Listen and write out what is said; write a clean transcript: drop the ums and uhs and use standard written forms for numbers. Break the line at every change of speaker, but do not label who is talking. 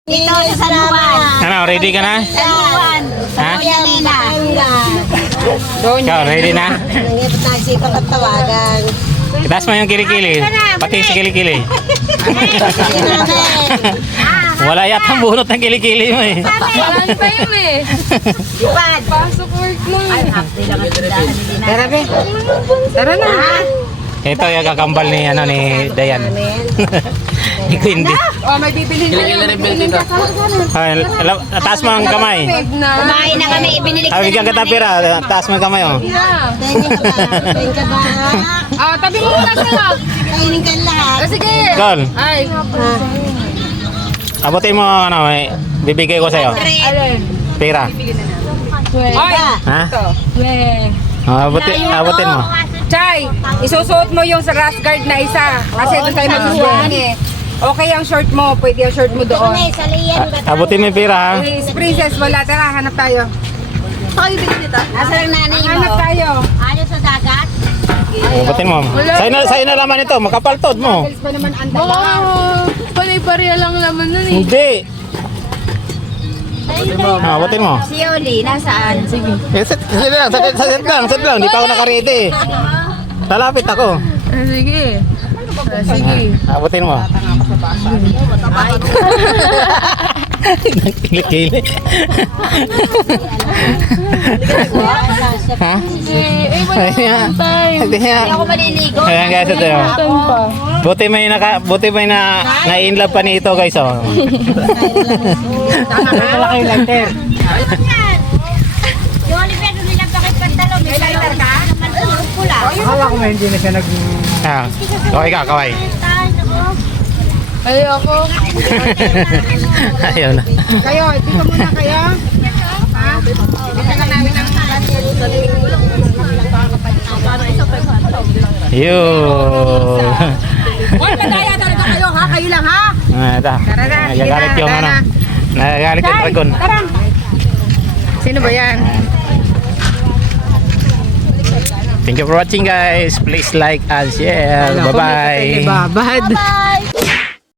Dito sa San Juan.
Ano, ready ka na?
San Juan. Sa
Ha?
Kuya Nena.
Ikaw, ready na?
Nangyayot na si pagkatawagan.
Itaas mo yung kilikili. Pati si kilikili. Wala yata ang bunot ng kilikili mo eh.
Marami pa yun eh.
Ipad.
Pasok work mo eh.
Tara be. Tara na.
Ito yung kakambal ni, ano, ni Dayan. Ikaw hindi.
Oh, may bibili na yun.
Ay, taas mo ang kamay.
Kumain na kami. Ibinilig
Ay, bigyan kita pira. Taas mo ang kamay, oh.
Yeah.
Tingin ka ba? Tingin ka ba?
Ah, tabi mo muna sila.
Kainin ka lahat.
Ah, sige.
Col,
Ay.
abutin mo, ano, bibigay ko sa'yo.
Alin?
Pira.
Ay.
Ha?
We.
Abutin mo.
Chay, isusuot mo yung sa rash guard na isa. Kasi doon tayo magsusuot eh. Okay ang short mo. Pwede ang short mo doon.
Tunay, sa liyan ba?
Abutin mo yung pira, ha?
Please, princess, wala. Tara, hanap tayo.
Asa lang nanay mo?
Hanap tayo.
Ano sa dagat?
Abutin mo. Sa'yo na laman ito. Makapaltod mo.
Bilis pa naman ang dalawa.
Panay-pareha lang naman nun eh.
Hindi. Abutin mo.
Si Yoli, nasaan? Sige.
Sit lang. Hindi pa ako nakarete. Lalapit ako.
Ah, sige. Ah, sige.
Abutin mo. Kilikili. Ha?
Eh, wala akong time.
Hindi nga.
Hindi ako maliligo.
Ayan guys, ito yun.
Time pa.
Buti may na-inlove pa nito guys, oh.
Malaki yung lighter. Yung Oliver, doon nilang bakit pantalo. May lighter ka? Pula.
Akala ko hindi na siya nag...
Ah, okay ka, kaway.
Ayoko.
Ayaw na.
Kayo, dito muna kayo. Ha? Dito lang namin ang
Yun.
Huwag madaya talaga kayo ha? Kayo lang ha?
Ito.
Tara na, sige
Nagagalit
na,
yung
tara
ano.
na.
Nagagalit yung dragon.
Tara. Sino ba yan?
Thank you for watching guys. Please like and share. Bye-bye.
Babad.
Bye!